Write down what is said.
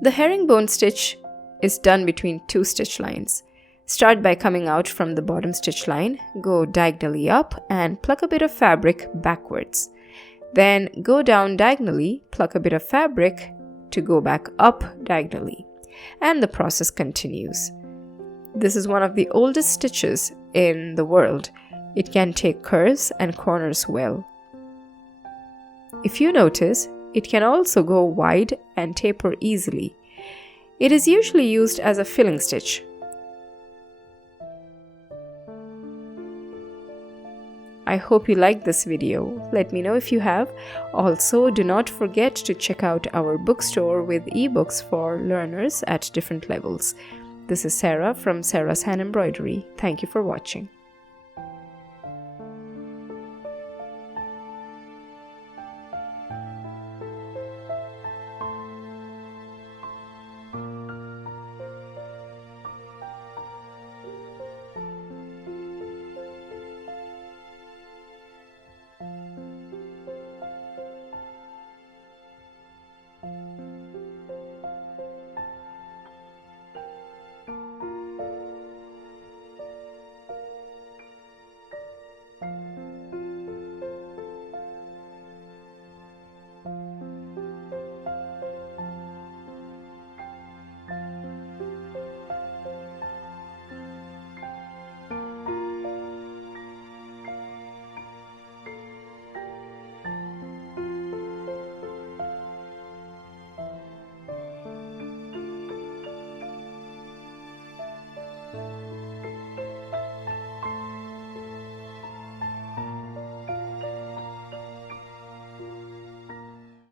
The herringbone stitch is done between two stitch lines. Start by coming out from the bottom stitch line, go diagonally up and pluck a bit of fabric backwards. Then go down diagonally, pluck a bit of fabric to go back up diagonally. And the process continues. This is one of the oldest stitches in the world. It can take curves and corners well. If you notice, it can also go wide and taper easily. It is usually used as a filling stitch. I hope you liked this video. Let me know if you have. Also, do not forget to check out our bookstore with ebooks for learners at different levels. This is Sarah from Sarah's Hand Embroidery. Thank you for watching.